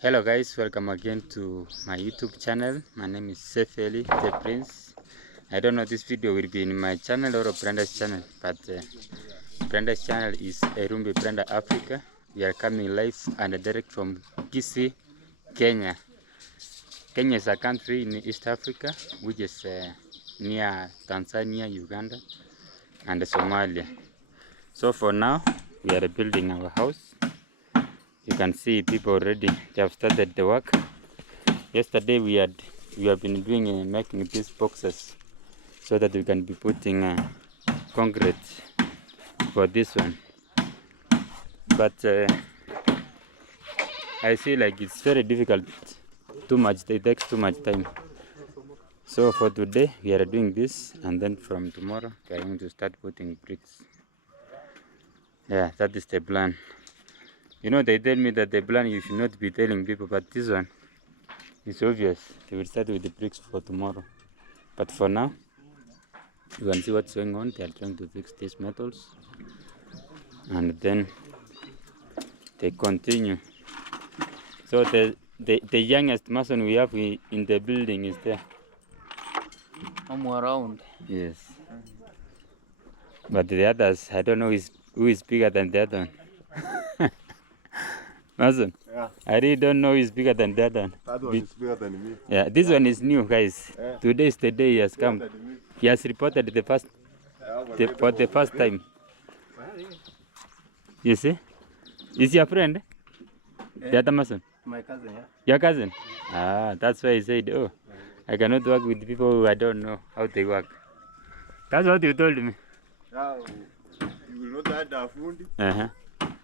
Hello guys, welcome again to my YouTube channel. My name is Sefeli the Prince. I don't know this video will be in my channel or Brenda's channel, but Brenda's channel is Erumbi Brenda Africa. We are coming live and direct from Kisii, Kenya. Kenya is a country in East Africa, which is near Tanzania, Uganda, and Somalia. So for now, we are building our house. You can see people already have started the work. Yesterday we have been doing making these boxes so that we can be putting concrete for this one. But I see like it's very difficult. It takes too much time. So for today we are doing this, and then from tomorrow we are going to start putting bricks. Yeah, that is the plan. You know, they tell me that the plan you should not be telling people, but this one is obvious. They will start with the bricks for tomorrow. But for now, you can see what's going on. They are trying to fix these metals. And then they continue. So the youngest mason we have in the building is there. I'm around. Yes. But the others, I don't know who is bigger than the other one. Mason, yeah. I really don't know who is bigger than the other one. That one is bigger than me. Yeah, this one is new, guys. Yeah. Today is the day he has come. He has reported for the first time. You see? Is your friend? Yeah. The other Mason? My cousin, yeah. Your cousin? Ah, that's why he said, oh, I cannot work with people who I don't know how they work. That's what you told me. Yeah, you will not add a food. Uh-huh.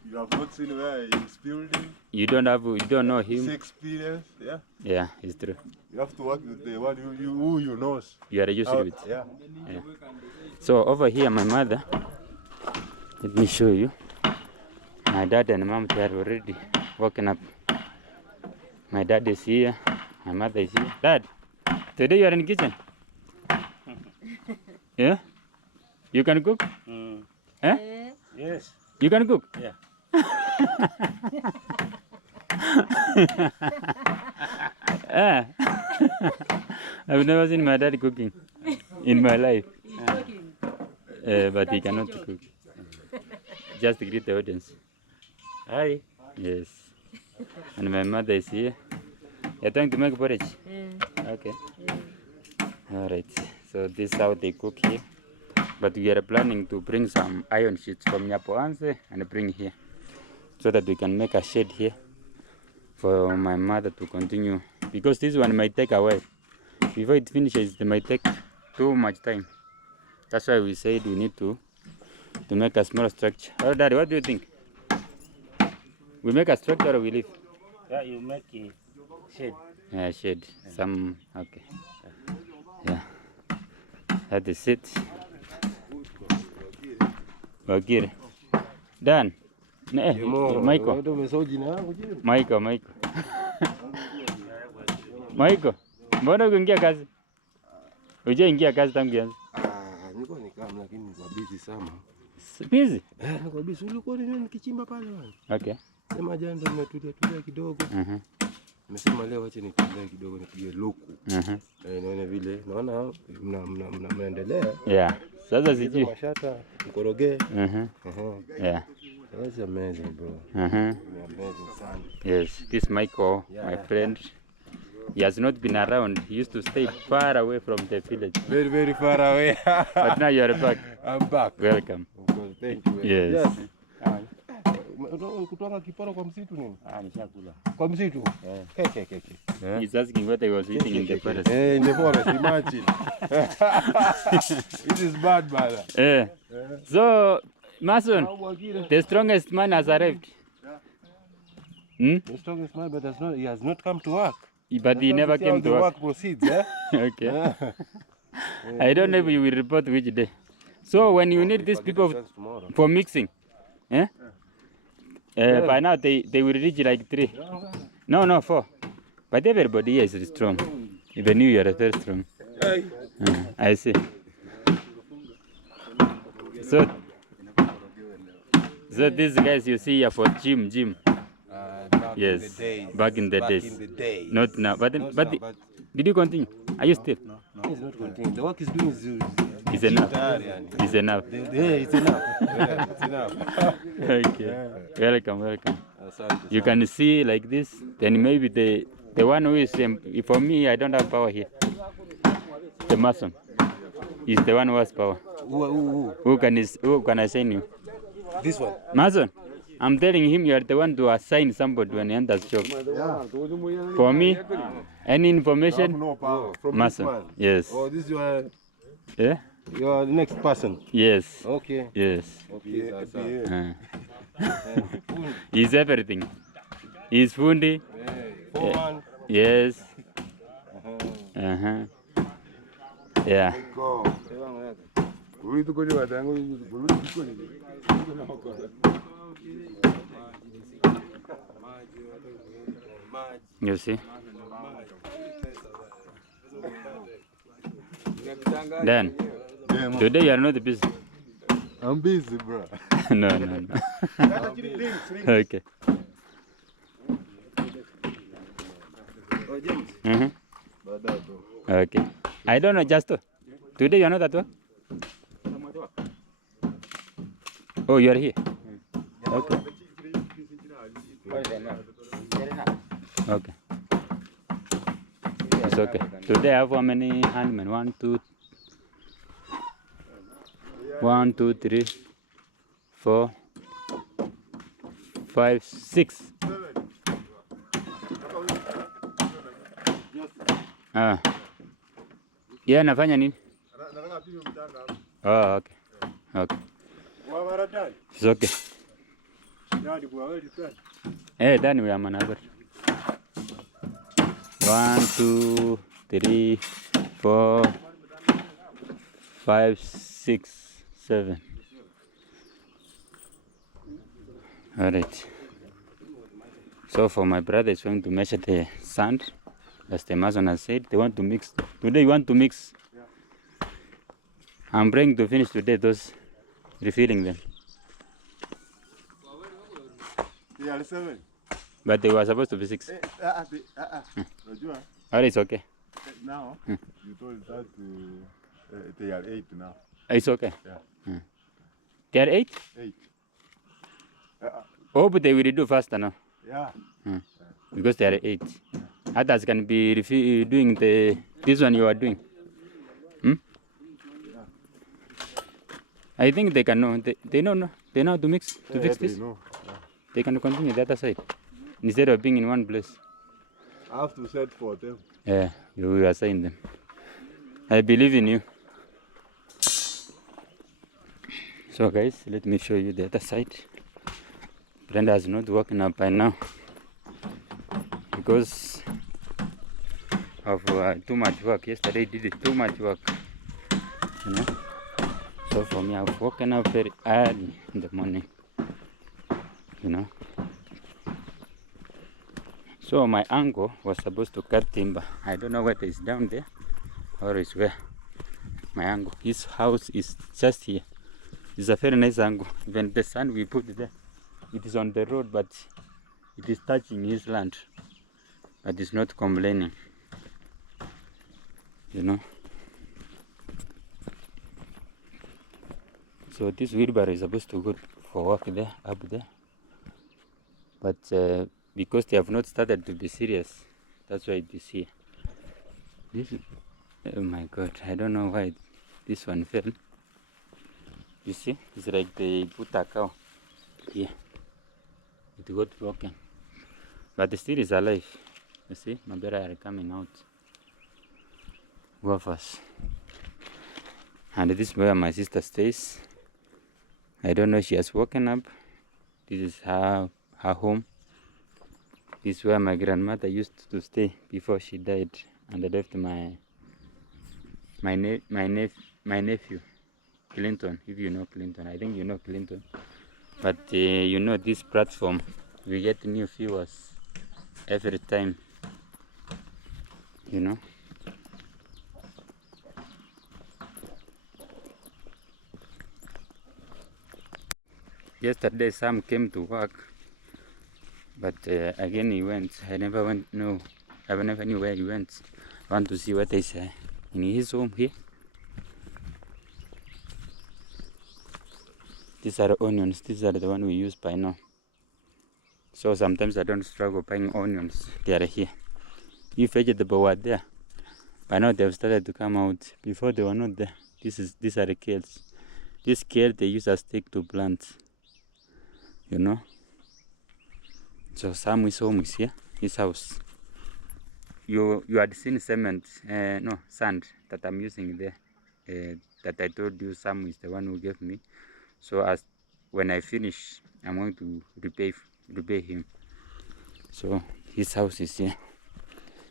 You have not seen where he is building. You don't know him. His experience, yeah. Yeah, it's true. You have to work with the one who you know. You are used to it. Yeah. Yeah. So over here, my mother, let me show you. My dad and mom, they are already woken up. My dad is here. My mother is here. Dad, today you are in the kitchen? Yeah? You can cook? Eh? Yes. You can cook? Yeah. Ah. I've never seen my dad cooking in my life. But he cannot cook. Just greet the audience. Hi. Yes. And my mother is here. You're trying to make porridge? Okay. Alright. So this is how they cook here. But we are planning to bring some iron sheets from Nyapoanse and bring here, so that we can make a shed here for my mother to continue. Because this one might take a while. Before it finishes, it might take too much time. That's why we said we need to make a small structure. Oh, Daddy, what do you think? We make a structure or we leave? Yeah, you make a shed. Yeah, shed. Some, okay. Yeah. That is it. Bagir. Dan. Michael. Michael. Michael. Mbona ukiingia kazi? Hujaingia kazi tangu yanza? Niko nikam lakini niko busy sana. Busy? Niko busy. Ulikuwa nikichimba pale bwana. Okay. Sema jana ndo nimetulia kidogo. Nimesema leo acha nitembee kidogo nipige luku. Naona vile naona mnaendelea. Yeah. Sasa sijui mashata mkoroge. Yeah. That's amazing, bro. Amazing son. Yes, this Michael, yeah, my friend. He has not been around. He used to stay far away from the village. Very, very far away. But now you are back. I'm back. Welcome. Of course, thank you. Yes. Kutoka kiporo kwa msitu nini? Nishakula. Kwa msitu? Keke. He's asking what I was eating in the forest. In the forest, imagine. This is bad, brother. So, Mason, the strongest man has arrived. The strongest man, but he has not come to work. But he never came to work. Work proceeds, eh? Okay. I don't know if you will report which day. So when you need these people for mixing, by now they will reach like 3. No, 4. But everybody here is strong. Even you are very strong. I see. So these guys you see here for gym. Now back Yes. in the days. Back in the Back days. in the days. Not now. But Not but now, but did you continue? Are you still? he's not continuing. The work he's doing is It's enough. tayari yani. It's enough. Yeah, it's enough. Yeah, it's enough. Okay. Welcome, welcome. Asante You sana. can see like this. Then maybe the one who is for me, I don't have power here. The mason is the one who has power. Who? Who can assign you? This one. Mason, I'm telling him you are the one to assign somebody when he enters shop. For me, any information, From Mason. this one. Yes. Oh, this is Yeah. your next person. Yes. Okay. Yes. Okay. He's everything. He's fundi. Foreman. Yes. Uh-huh. Yeah. You see? Dan, today you are not busy. I'm busy, bro. No. Okay. Mm-hmm. Okay. I don't know, Justo. Today you are not at work? Oh, you are here? Okay. Okay. It's okay. Today I have how many handmen? 1, 2, 3, 4, 5, 6. Ah. Yeah, nafanya nini? Oh, okay. Okay. It's okay. Hey, then we are maneuver. 1, 2, 3, 4, 5, 6, 7. All right. So for my brother is going to measure the sand, as the mason has said. They want to mix. Today you want to mix. I'm praying to finish today those refilling them. Yeah, 7. But they were supposed to be 6. Oh, it's okay. Now, you told that they are 8 now. It's okay. Yeah. They are 8? 8. Oh, but they will do faster now. Yeah. Because they are 8. Others can be doing this one you are doing. I think they can know. They know. They know to mix, to fix this. Know. They can continue the other side instead of being in one place. I have to set for them. Yeah, you will assign them. I believe in you. So guys, let me show you the other side. Brenda has not woken up by now because of too much work. Yesterday did too much work, you know. So for me, I've woken up very early in the morning, you know. So my uncle was supposed to cut timber. I don't know whether it's down there or it's where. My uncle, his house is just here. It's a very nice angle. Even the sun we put there, it is on the road, but it is touching his land. But it's not complaining, you know. So this wheelbarrow is supposed to go for work there, up there. But because they have not started to be serious, that's why it is here. This, oh my God, I don't know why this one fell. You see, it's like they put a cow here. It got broken, but still is alive. You see, my brother are coming out. Guavas. And this is where my sister stays. I don't know, she has woken up. This is her home. This is where my grandmother used to stay before she died, and I left my nephew, Clinton. If you know Clinton, I think you know Clinton. But you know, this platform, we get new viewers every time, you know. Yesterday Sam came to work But again he went. I never went. No, I never knew where he went. I want to see what is in his home here. These are the onions. These are the one we use by now. So sometimes I don't struggle buying onions. They are here. If vegetable were there, by now they've started to come out. Before they were not there. These are the kales. This kale they use as stick to plant. You know. So Samu's home is here. His house. You had seen cement, no sand that I'm using there. That I told you Sam is the one who gave me. So as when I finish, I'm going to repay him. So his house is here.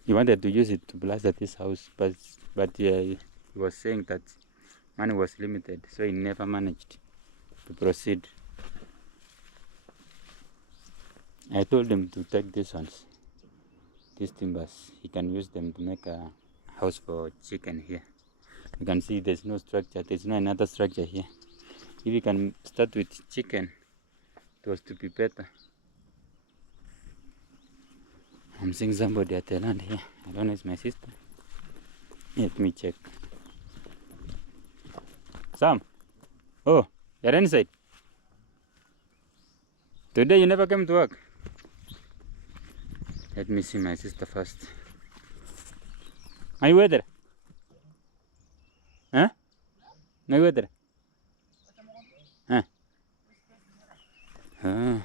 He wanted to use it to blast at his house, but he was saying that money was limited, so he never managed to proceed. I told him to take these ones, these timbers. He can use them to make a house for chicken here. You can see there's no structure, there's no another structure here. If you can start with chicken, it was to be better. I'm seeing somebody at the land here. I don't know, it's my sister. Let me check. Sam, oh, you're inside. Today you never came to work. Let me see my sister first. Are you weather? Huh? No weather? Huh? Oh,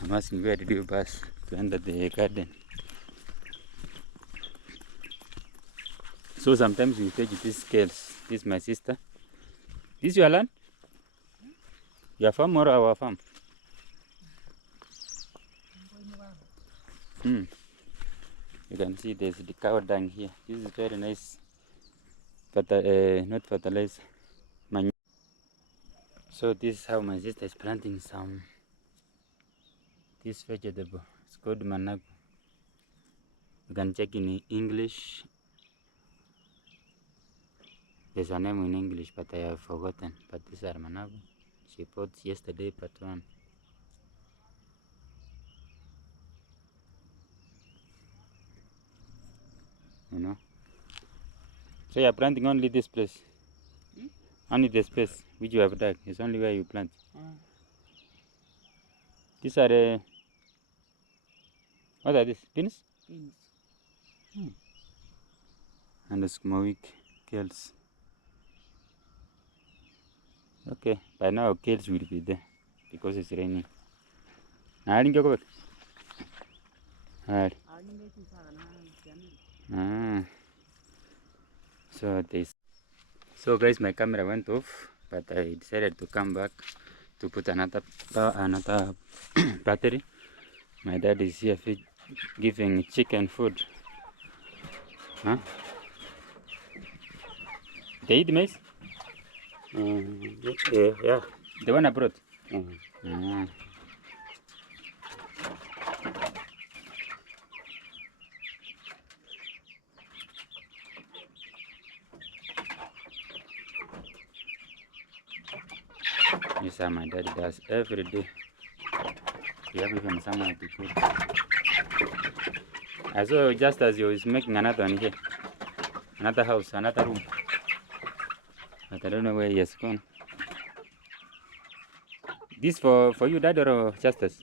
I'm asking where did you pass to enter the garden? So sometimes we take these scales. This is my sister. This is your land? Your farm or our farm? You can see there's the cow dung here. This is very nice, but not fertilizer. So this is how my sister is planting this vegetable. It's called managu. You can check in English. There's a name in English, but I have forgotten. But these are managu. She bought yesterday, part 1. You know. So you are planting only this place. Only the space which you have dug is only where you plant. These are what are these? Beans? Beans. And the smoke kales. Okay, by now kales will be there because it's raining. So guys, my camera went off, but I decided to come back to put another battery. My dad is here giving chicken food. Huh? They eat maize? Yeah. The one I brought? Yes, my dad does every day. You have even somewhere to put. I saw just as you was making another one here. Another house, another room. But I don't know where he has gone. This for you, Dad, or Justice?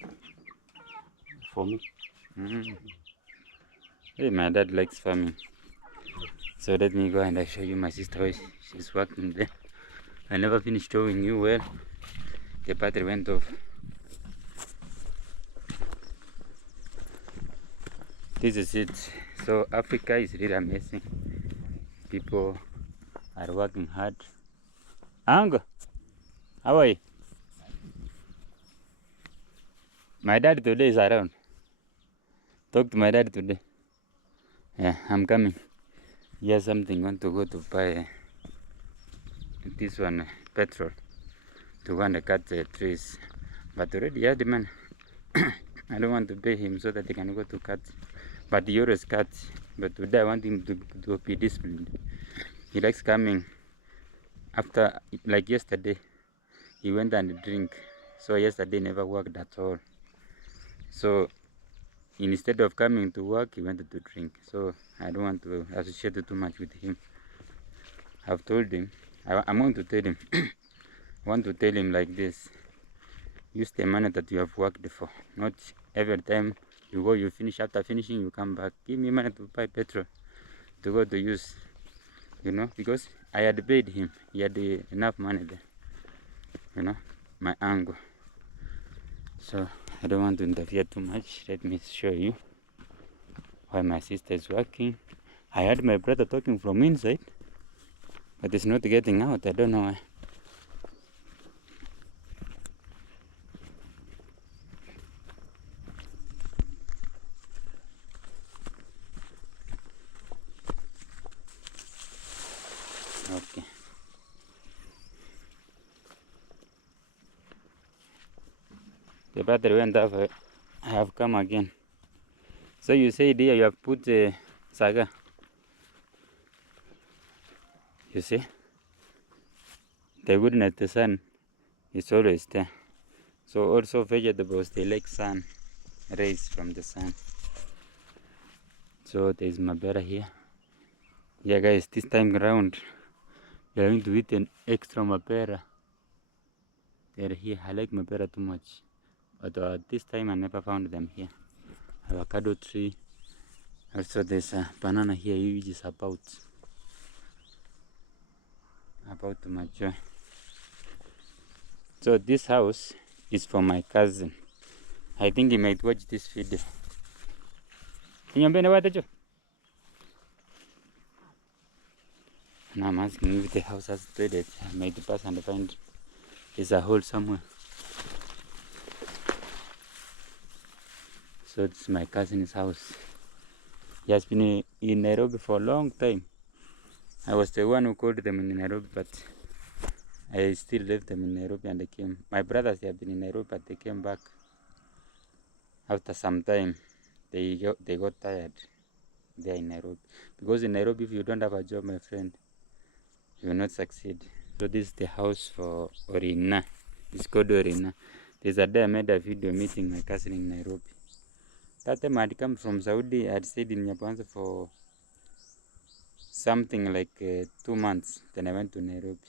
For me. Hey, my dad likes farming. So let me go and I show you my sister. She's working there. I never finished showing you well. The battery went off. This is it. So Africa is really amazing. People are working hard. Ango, how are you? My dad today is around. Talk to my dad today. Yeah, I'm coming. Here's something. Want to go to buy this one, petrol, to go and cut the trees. But already had the man. I don't want to pay him so that he can go to cut. But he always cuts. But today I want him to be disciplined. He likes coming after, like yesterday, he went and drink. So yesterday never worked at all. So instead of coming to work, he wanted to drink. So I don't want to associate too much with him. I've told him, I'm going to tell him, I want to tell him like this: use the money that you have worked for, not every time you go, you finish, after finishing, you come back. Give me money to buy petrol to go to use, you know, because I had paid him. He had enough money there, you know, my uncle. So I don't want to interfere too much. Let me show you why my sister is working. I heard my brother talking from inside, but it's not getting out. I don't know why. Okay. The battery went off. I have come again. So you say, dear, you have put saga. You see, the goodness, the sun is always there. So also vegetables, they like sun, rays from the sun. So there's mapera here. Yeah, guys, this time around, we are going to eat an extra mapera. They're here. I like mapera too much, but this time I never found them here. Avocado tree. Also, there's a banana here which is about to mature. So this house is for my cousin. I think he might watch this video. Now I'm asking if the house has toilet. I might pass and find there's a hole somewhere. So this is my cousin's house. He has been in Nairobi for a long time. I was the one who called them in Nairobi, but I still left them in Nairobi and they came. My brothers, they have been in Nairobi, but they came back after some time. They got tired there in Nairobi. Because in Nairobi, if you don't have a job, my friend, you will not succeed. So this is the house for Orina. It's called Orina. There's a day I made a video meeting my cousin in Nairobi. That time I had come from Saudi. I had stayed in Nyapanza for something like 2 months. Then I went to Nairobi.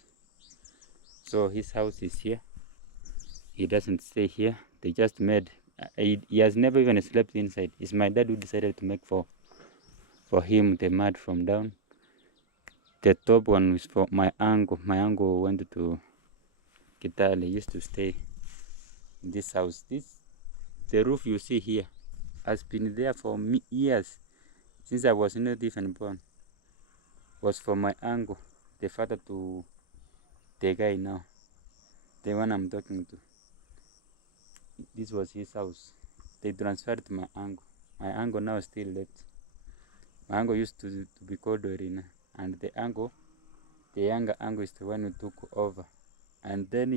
So his house is here. He doesn't stay here. They just made. He has never even slept inside. It's my dad who decided to make for him the mat from down. The top one is for my uncle. My uncle went to Kitale. He used to stay in this house. The roof you see here has been there for years, since I was not even born. Was for my uncle, the father to the guy now, the one I'm talking to. This was his house. They transferred to my uncle. My uncle now still left. My uncle used to be called Orina, and the younger uncle is the one who took over. And then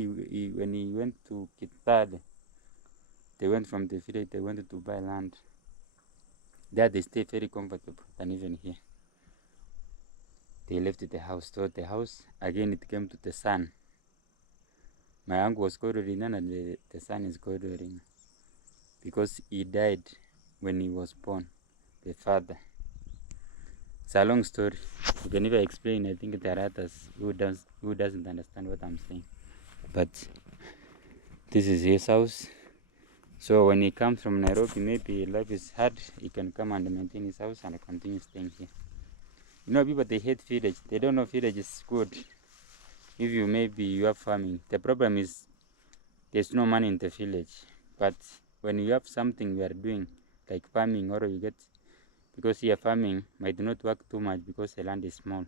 when he went to Kitale, they went from the village, they wanted to buy land. There they stay very comfortable than even here. They left the house. So the house, again, it came to the son. My uncle was called Orina and the son is called Orina. Because he died when he was born, the father. It's a long story. You can never explain. I think there are others who doesn't understand what I'm saying. But this is his house. So when he comes from Nairobi, maybe life is hard, he can come and maintain his house and continue staying here. You know, people, they hate village. They don't know village is good. If you have farming. The problem is there's no money in the village. But when you have something you are doing, like farming, or you get, because here farming might not work too much because the land is small.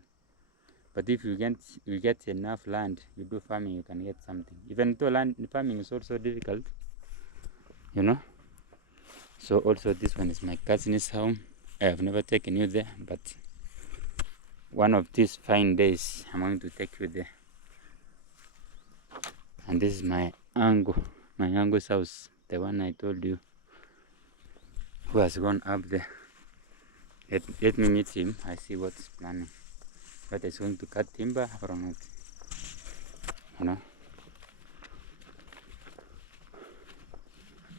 But if you get enough land, you do farming, you can get something. Even though farming is also difficult, you know. So also this one is my cousin's home. I have never taken you there, but one of these fine days I'm going to take you there. And this is my uncle's house, the one I told you, who has gone up there. Let me meet him. I see what's planning. Whether he's going to cut timber or not, you know.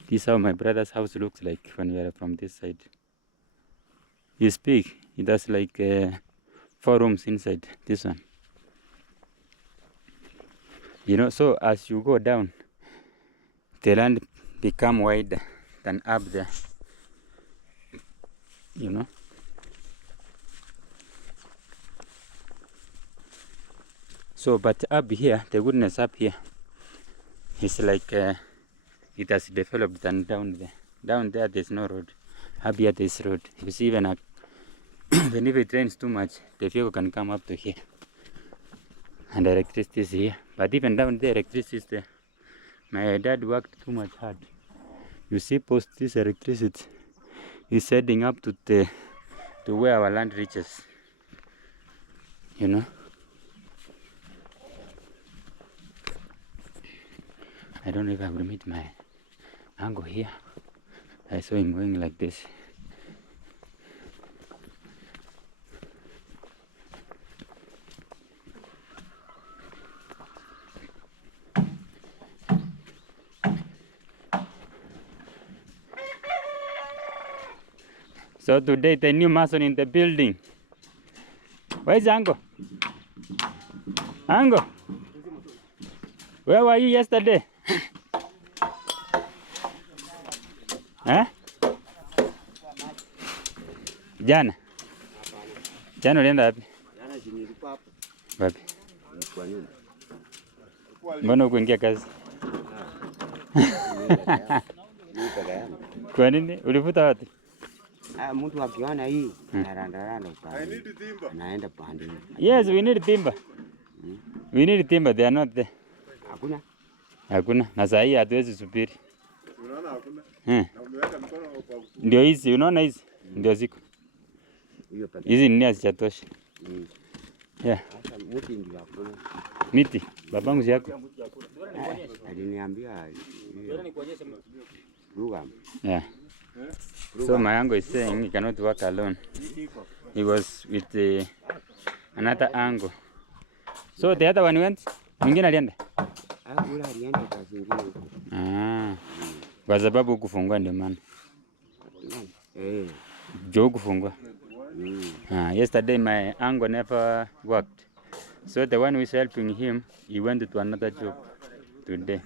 This is how my brother's house looks like when we are from this side. It's big. It has like 4 rooms inside this one. You know, so as you go down, the land become wider than up there. You know. So, but up here, the goodness up here is like it has developed than down there. Down there, there's no road. Up here, there's road. You see, even if it rains too much, the vehicle can come up to here. And the electricity is here. But even down there, electricity is there. My dad worked too much hard. You see, post this electricity is heading up to where our land reaches. You know. I don't know if I will meet my uncle here. I saw him going like this. So today the new mason in the building. Where's Ango? Ango? Where were you yesterday? Huh? Jana? Jana ulienda wapi? Jana si nilikuwa hapo. Wapi? Kwa nyumba. Mbona hukuingia kazi? Kwa nini? Ulivuta wapi? Mtu akiona hii anarandaranda upande. Anaenda pande. Yes, we need timber. We need timber, they are not there. Hakuna? Hakuna. Na saa hii hatuwezi subiri. Unaona hakuna? Na umeweka mkono kwa ndio hizi, unaona hizi? Ndio ziko. Hizi ni hazijatosha. Yeah. Sasa mti ndio hakuna. Miti, babangu si yako? Aliniambia lugha. Yeah. So my uncle is saying he cannot work alone. He was with another uncle. So the other one went? Mwingine alienda? Ule alienda kazi nyingine huko. Kwa sababu hukufungua ndio maana. Jo hukufungua. Yesterday my uncle never worked. So the one who is helping him, he went to another job today.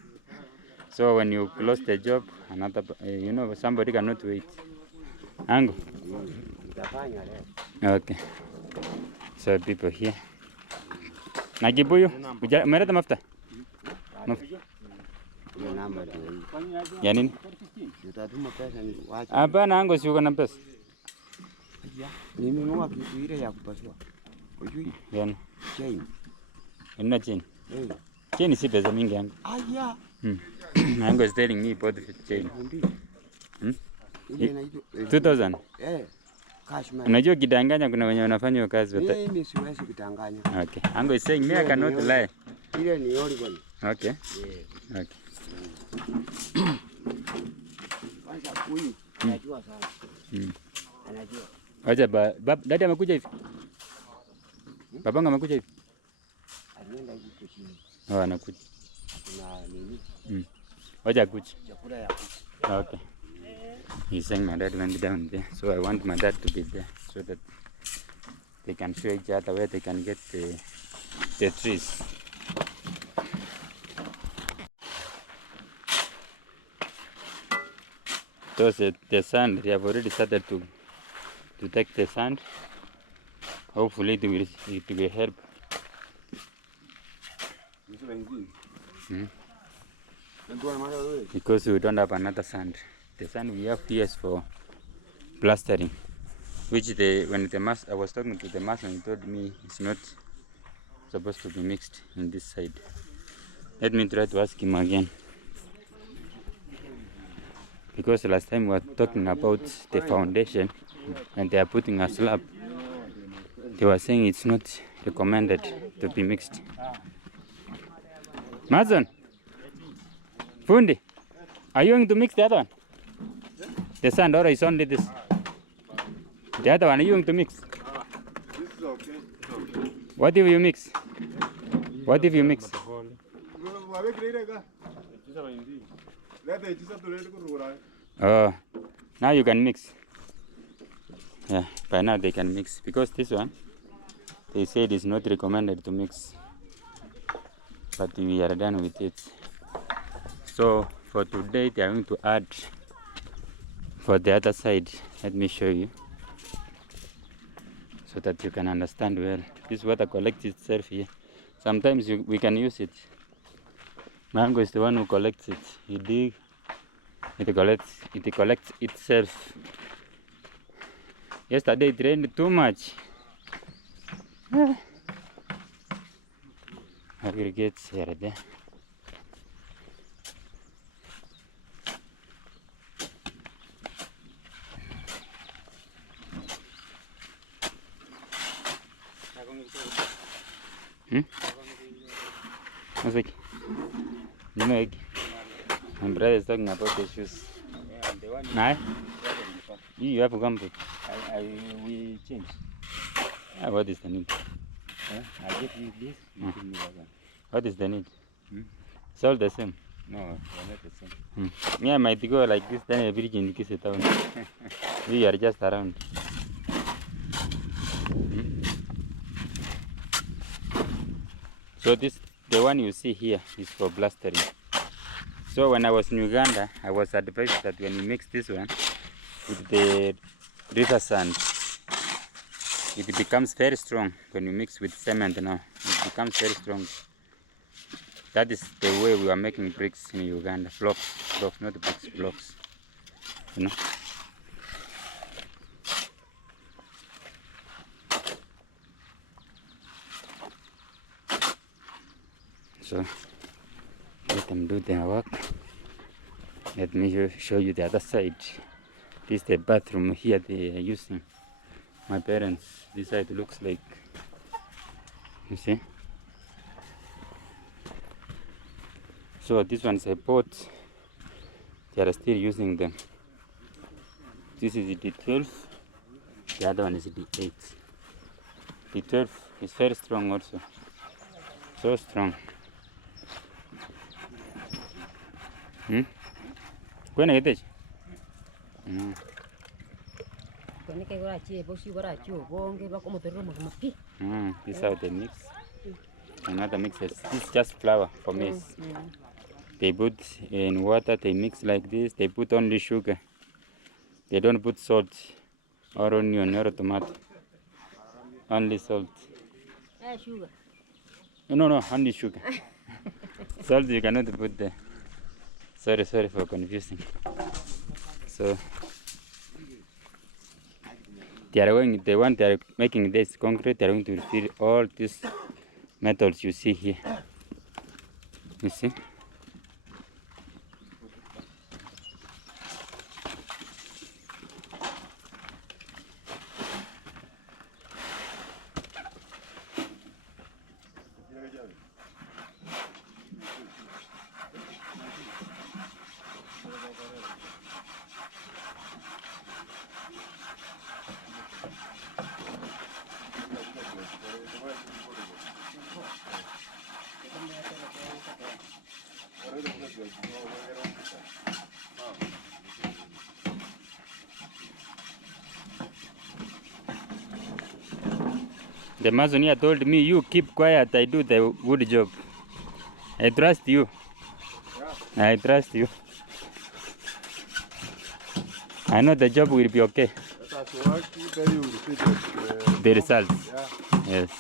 So when you close the job, another, somebody cannot wait. Ango? Okay. So people here. Na kibuyu, umeleta mafuta? Ya nini? Hapana, Ango si uko na pesa? Nimenunua kitu ile ya kupasua. Unajui? Yana. Chain. Una chain? Chain si pesa mingi yangu. Aya. Ango is telling me about the chain. 2000? Cash man. Unajua kidanganya kuna wenye wanafanya hiyo kazi. Mimi siwezi kudanganya. Okay. Ango is saying me I cannot lie. Ile ni original. Okay. Okay. Kwanza huyu anajua sana. Anajua. Acha dada amekuja hivi. Babangu amekuja hivi. Alienda hivi chini. Anakuja. Kuna nini? Wacha kuja. Chakula ya kuku. Okay. He's saying my dad went down there, so I want my dad to be there so that they can show each other where they can get the trees. So the sand, they have already started to take the sand. Hopefully it will help. Because we don't have another sand. The sand we have here is for plastering, which I was talking to the mason, he told me it's not supposed to be mixed in this side. Let me try to ask him again. Because last time we were talking about the foundation and they are putting a slab. They were saying it's not recommended to be mixed. Mason, Fundi, are you going to mix the other one? The sand or is only this? The other one, are you going to mix? This is okay. It's okay. What if you mix? What if you mix? Oh, now you can mix. Yeah, by now they can mix because this one they said is not recommended to mix, but we are done with it. So for today they are going to add for the other side. Let me show you so that you can understand well. This water collects itself here. Sometimes we can use it. Mango is the one who collects it. You dig, it collects itself. Yesterday it rained too much. Aggregates here there. What's like? You know, my brother is talking about the shoes. Yeah, the one Nah? You have to come to. we change. What is the need? I give you this, you give me that one. What is the need? Hmm? It's all the same. No, we're not the same. Me, I might go like this, then a bridge in Kisi town. We are just around. So the one you see here is for blastering. So when I was in Uganda, I was advised that when you mix this one with the river sand, it becomes very strong. When you mix with cement now, it becomes very strong. That is the way we are making bricks in Uganda. Blocks, not bricks, blocks. You know. So let them do their work. Let me show you the other side. This is the bathroom here they are using. My parents, this side looks like, you see. So this one is a boat. They are still using them. This is the D12. The other one is the D8. D12 is very strong also. So strong. Kwena kete? This is how they mix. Another mixes. This is just flour for maize. They put in water, they mix like this. They put only sugar. They don't put salt or onion or tomato. Only salt. Sugar. No, only sugar. Salt you cannot put there. Sorry for confusing. So they are making this concrete. They are going to fill all these metals you see here. You see? The masoner told me, you keep quiet, I do the wood job. I trust you. Yeah. I trust you. I know the job will be okay. The results. Yeah. Yes.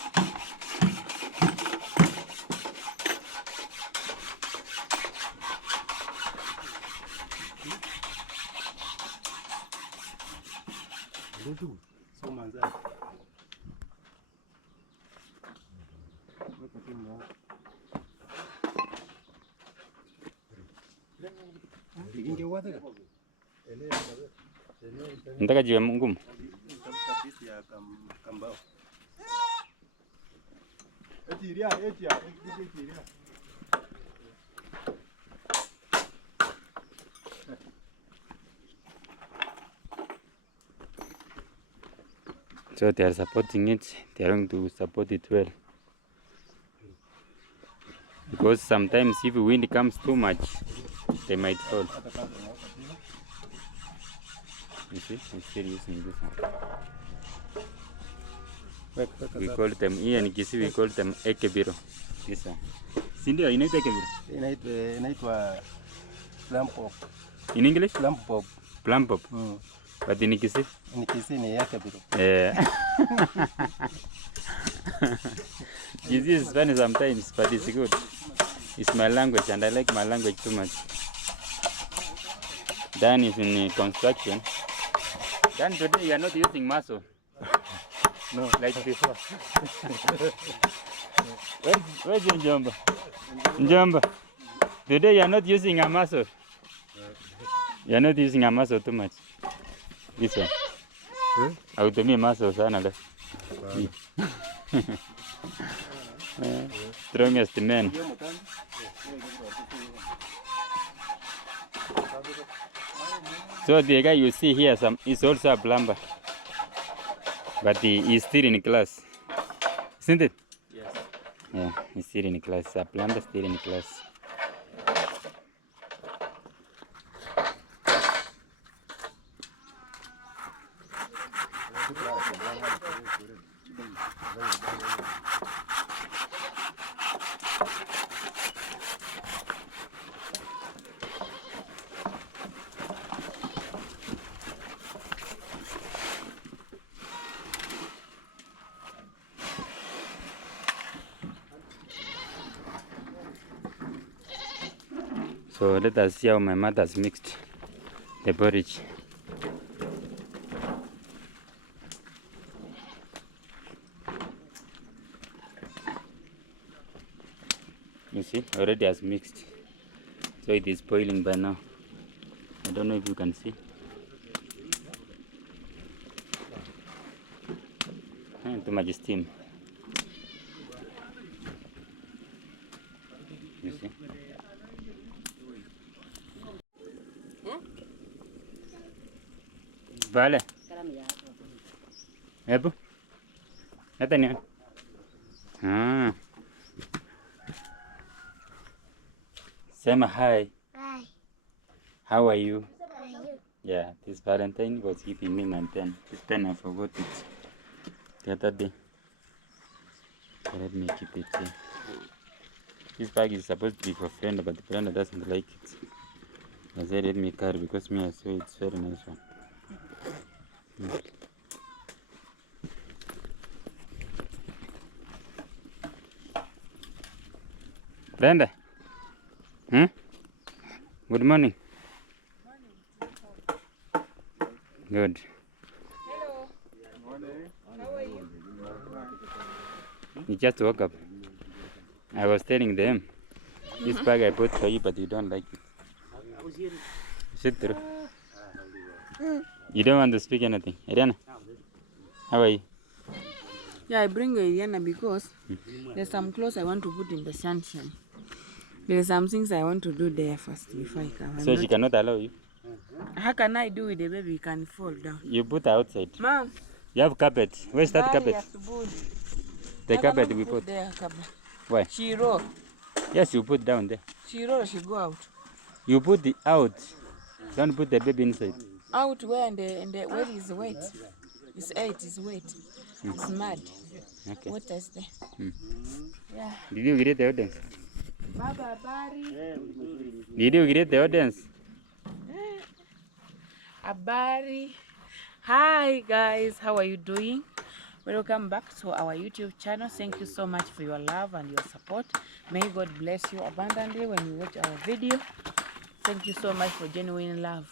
Nataka jiwe ngumu. So they are supporting it. They are going to support it well. Because sometimes if wind comes too much, they might fall. You see, he's still using this one. We call them, here in Kisii we call them ekebiro. This one. Sindio, inaitwa ekebiro? Inaitwa plum pop. In English? Plum pop. Plum pop. But in Kisii? In Kisii ni ekebiro. Yeah. Kisii is funny sometimes, but it's good. It's my language and I like my language too much. Dan is in construction. Dan, today you are not using muscle. No, like before. Where's your Njomba? Njomba. Today you are not using a muscle. You are not using a muscle too much. This one. Hautumii muscle sana leo. Strongest man. So the guy you see here is also a plumber, but he is still in class, isn't it? Yes. Yeah, he's still in class. A plumber still in class. So let us see how my mother's mixed the porridge. You see, already has mixed. So it is boiling by now. I don't know if you can see. Too much steam. You see? Vale. Ebu? Ata niyan? Ah. Sema hi. Hi. How are you? How are you? Yeah, this Valentine was giving me my pen. This pen I forgot it the other day. So let me keep it here. This bag is supposed to be for friend, but the friend doesn't like it. I said let me carry because me I saw it's very nice one. Brenda. Good morning. Good. Hello. How are you? You just woke up. I was telling them, this bag I bought for you, but you don't like it. Sit through. You don't want to speak anything. Ariana, how are you? Yeah, I bring Eliana because there's some clothes I want to put in the sunshine. There's some things I want to do there first before I come. So she cannot allow you? How can I do with the baby? It can fall down. You put her outside. Mom. You have carpet. Where's that carpet? The carpet we put. There, carpet. Why? She roll. Yes, you put down there. She roll, she go out. You put the out. Don't put the baby inside. Out where and the where is wet? It's wet. It's mud. Okay. Water is there. Yeah. Did you greet the audience? Baba Bari. Did you greet the audience? Abari. Hi guys, how are you doing? Welcome back to our YouTube channel. Thank you so much for your love and your support. May God bless you abundantly when you watch our video. Thank you so much for genuine love.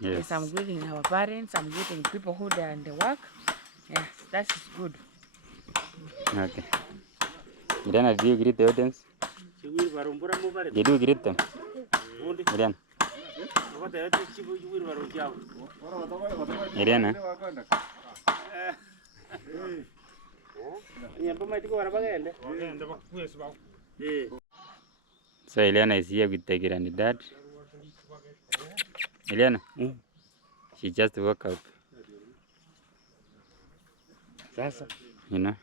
Yes, I'm greeting our parents, I'm greeting people who are in the work. Yes, that is good. Okay. Irena, did you greet the audience? Did you greet them? Irena. Irena. So Eliana is here with the granddad. Eliana, she just woke up. You know.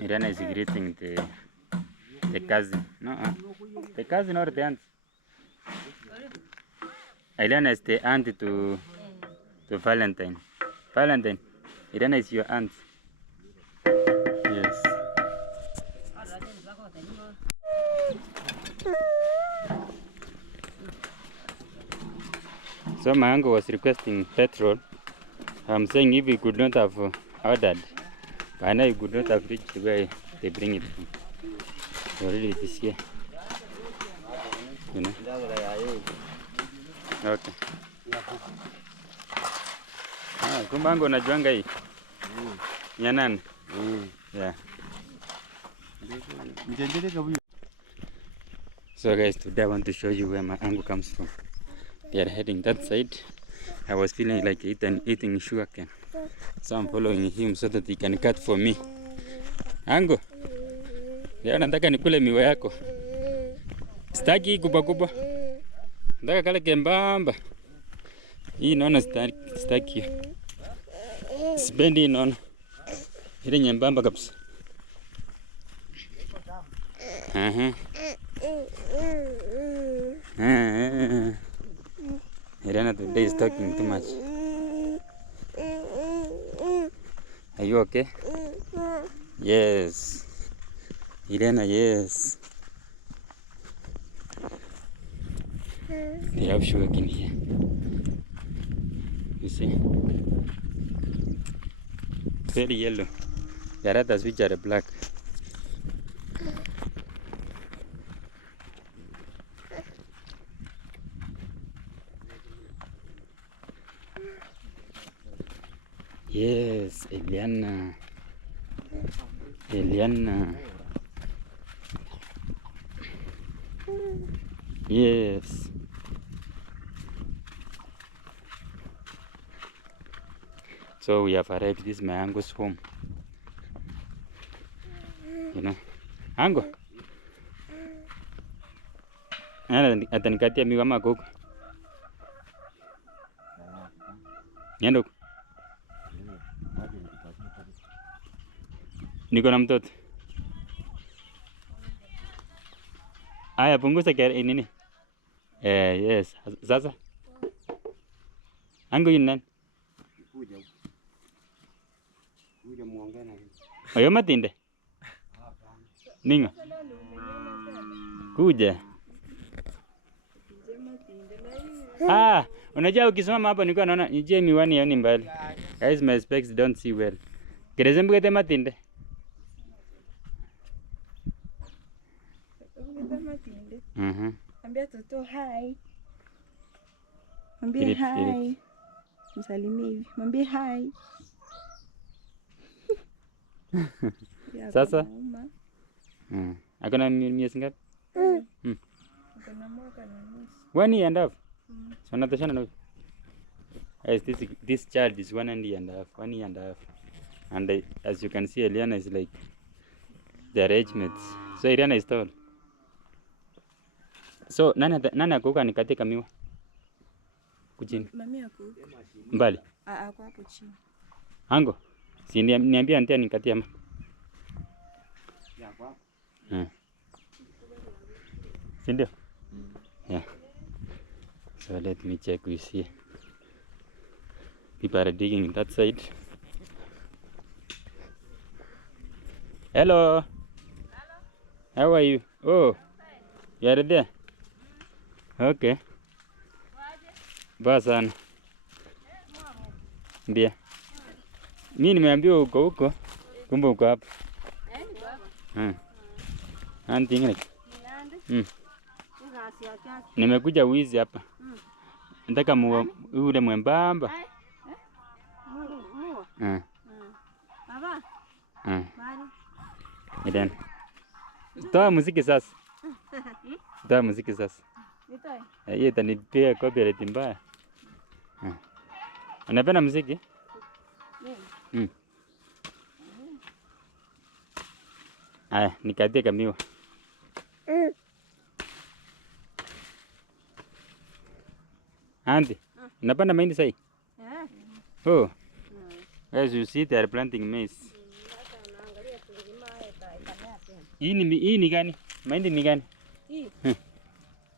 Irena is greeting the cousin. No, the cousin or the aunt. Irena is the aunt to Valentine. Valentine, Irena is your aunt. Yes. So my uncle was requesting petrol. I'm saying if we could not have ordered, by now we could not have reached where they bring it from. Already it is here. You know? Okay. Kumbe uncle unajuanga hii? Ya nani? Yeah. So guys, today I want to show you where my uncle comes from. They are heading that side. I was feeling like eating sugarcane. So I'm following him so that he can cut for me. Uncle, leo nataka nikule miwa yako. Sitaki kubwa kubwa. Nataka kale kembamba. Hii naona sitaki. Sipendi naona. Ile nyembamba kabisa. Irena today is talking too much. Are you okay? Yes. Irena, yes. They have sugarcane here. You see? Very yellow. The others which are black. Yes, Eliana. Eliana. Yes. So we have arrived. This is my uncle's home. You know, uncle. Atanikatia miwa makoko. Niendo. Niko na mtoto. Aya, punguza nini? Yes. Sasa. Angu yun nan. Ayo matinde. Ninga. Kuja. Unajua ukisoma hapa nilikuwa naona nije miwani yaoni mbali. Guys, my specs don't see well. Kirezembu kete matinde. Ambia toto hi. Mwambie hi. Msalimie hivi. Mwambie hi. Sasa? Akona miezi ngapi? Akona mwaka na nusu. 1 year and a half. So natashana na. Guys, this child is 1 year and a half. 1 year and a half. And as you can see, Eliana is like their age mates. So Eliana is tall. So nani akuka nikate kamiwa? Kuchini. Mami ako. Mbali. Ako hapo chini. Ango. Si niambia antia nikatie ama. Sindio? Yeah. So let me check with here. People are digging that side. Hello. Hello. How are you? Oh. You are there? Okay. Poa sana. Ndio. Mimi nimeambiwa uko huko. Kumbe uko hapa. Niko hapa. Anti ngine. Niende. Nimekuja wizi hapa. Nataka ule mwembamba. Baba. Bali. Ndio. Toa muziki sasa. Toa muziki sasa. Nitoe. Yeye itanipiga copyright mbaya. Unapenda muziki? Haya, nikatie kamiwa. Auntie, unapanda mahindi sahi? Oh. As you see, they are planting maize. Hii ni gani? Mahindi ni gani? Hii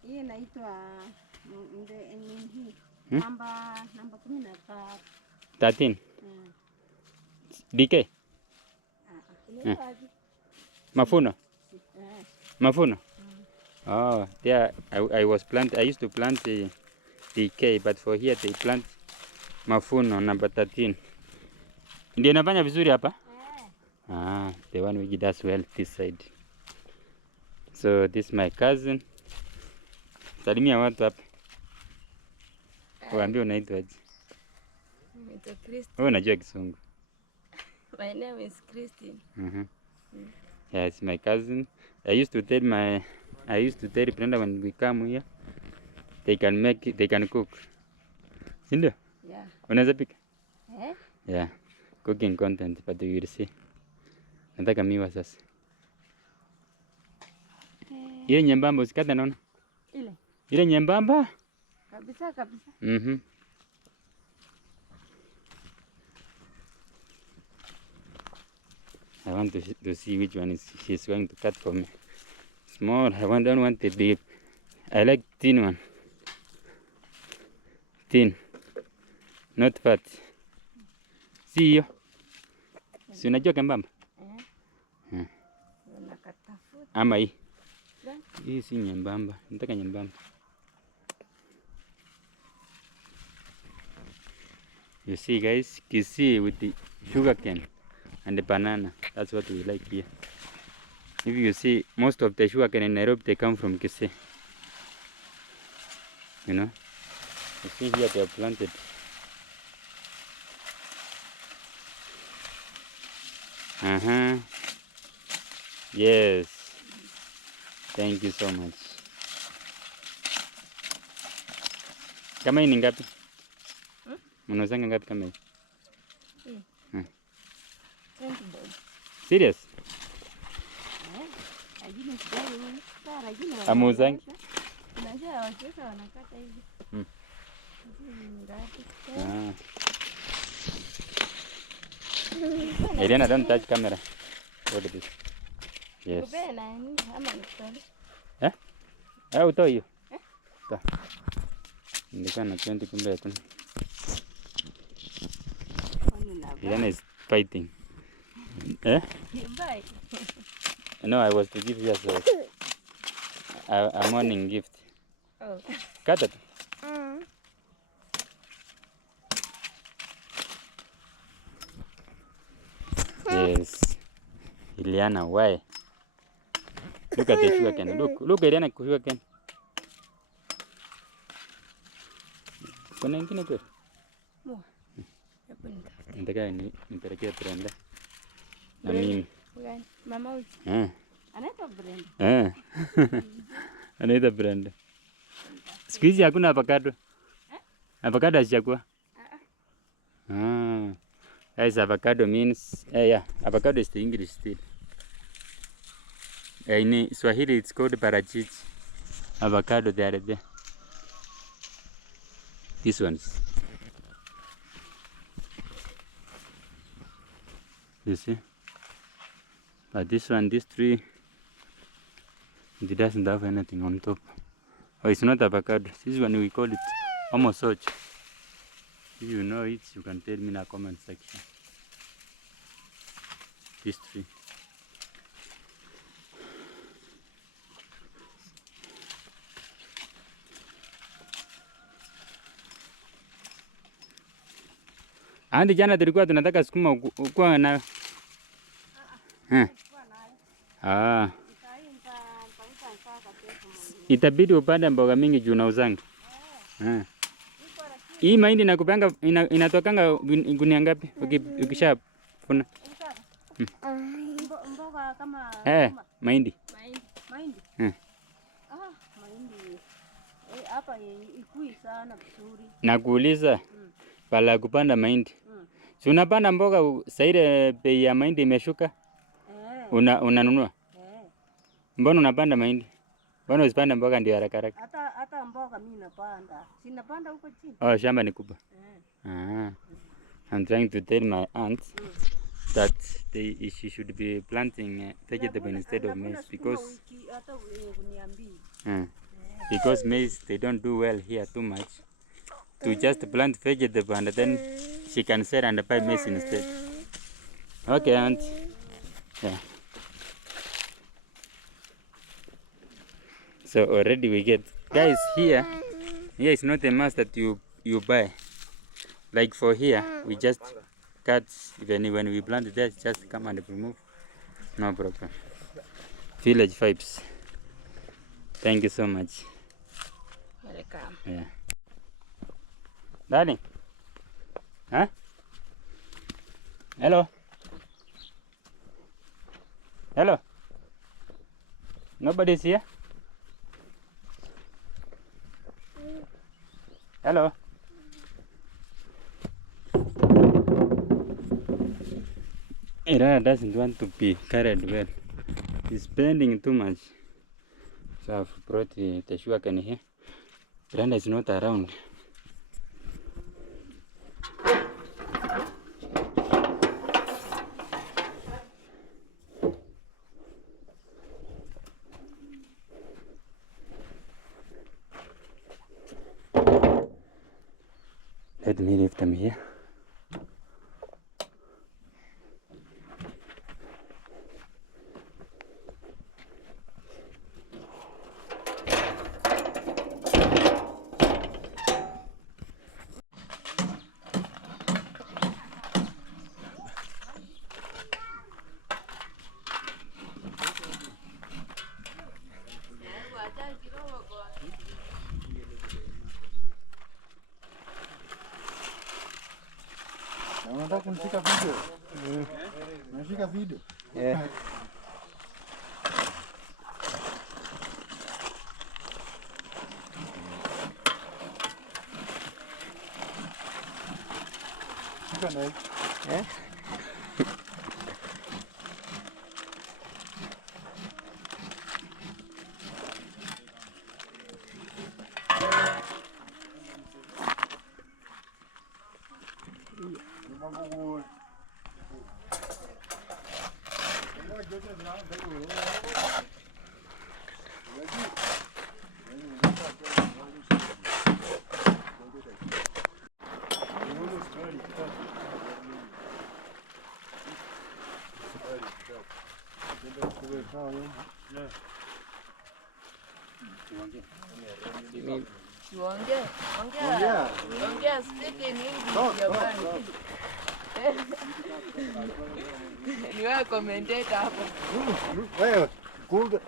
inaitwa namba 13. DK. Mafuno. Mafuno. Oh, there I used to plant DK, but for here they plant Mafuno number 13. Ndio inafanya vizuri hapa? The one which does well this side. So this is my cousin. Salimia watu hapa. Waambie unaitwa aje? Naitwa Christine. Wewe unajua Kisungu? My name is Christine. Yeah, it's my cousin. I used to tell Brenda when we come here, they can cook. Sindio? Yeah. Unaweza pika? Eh? Yeah. Cooking content, but you will see. Nataka miwa sasa. Ile nyembamba usikate naona? Ile nyembamba? Kabisa. I want to see which one she's going to cut for me. Small, don't want the big. I like thin one. Thin. Not fat. See hiyo? Si unajua kembamba? Ama hii? Hii si nyembamba. Nataka nyembamba. You see guys, Kisii with the sugarcane and the banana. That's what we like here. If you see, most of the sugarcane in Nairobi, they come from Kisii. You know? You see here they are planted. Yes. Thank you so much. Kama hii ni ngapi? Mnauzanga ngapi kama hii? Serious? Amuuzangi? Eliana, don't touch camera. What is this? Yes. Utoe hiyo. Nilikuwa na 20 kumbe hatuna. Eliana is fighting. No, I was to give you a morning gift. Oh. Cut it. Yes. Eliana, why? Look at the sugarcane. Look Eliana, sugarcane. Kuna ingine kweli? Nataka nipelekee Brenda. Na mimi. Mama huyu. Anaitwa Brenda. Anaitwa Brenda. Siku hizi hakuna avocado. Avocado hazijakuwa. Guys, avocado means avocado is the English still. In Swahili it's called parachichi. Avocado they are there. These ones. You see? But this one, this tree, it doesn't have anything on top. Oh, it's not avocado. This one we call it homosoch. If you know it, you can tell me in the comment section. This tree. Andi jana tulikuwa tunataka sukuma ukuwa nayo. Itabidi upande mboga mingi juu unauzanga. Hii mahindi nakupanga inatokanga gunia ngapi ukishafuna? Mboga kama mahindi. Mahindi. Mahindi. Hapa ikui sana vizuri. Nakuuliza pala kupanda mahindi. Si unapanda mboga saa ile bei ya mahindi imeshuka? Unanunua? Mbona unapanda mahindi? Mbona usipande mboga ndio haraka haraka? Hata mboga mimi napanda. Si napanda huko chini. Oh, shamba ni kubwa. I'm trying to tell my aunt that she should be planting vegetable instead of maize because maize they don't do well here too much. To just plant vegetable and then she can sell and buy maize instead. Okay, aunt. Yeah. So already we get, guys, here is not a must that you buy. Like for here, we just cut, even when we plant there, just come and remove. No problem. Village vibes. Thank you so much. Welcome. Yeah. Darling. Huh? Hello. Hello. Nobody's here? Hello. Ira doesn't want to be carried well. He's bending too much. So I've brought the sugarcane here. Miranda is not around. Let me leave them here. Unataka kunishika video? Unashika video? Shika na hii. Ongea speak in English jamani. Ni wewe commentator hapo. Wewe, kumbe.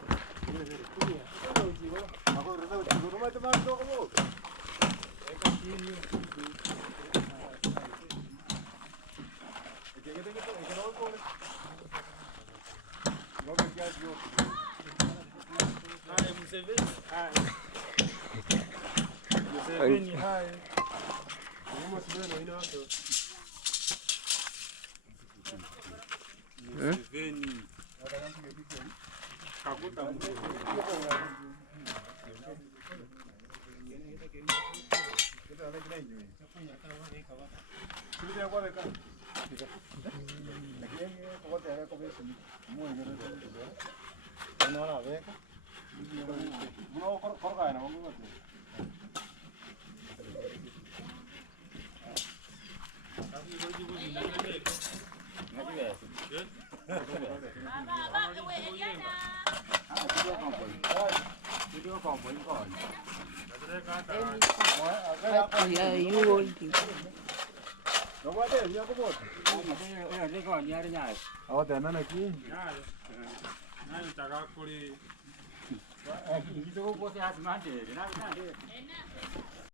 Yeah, you holding.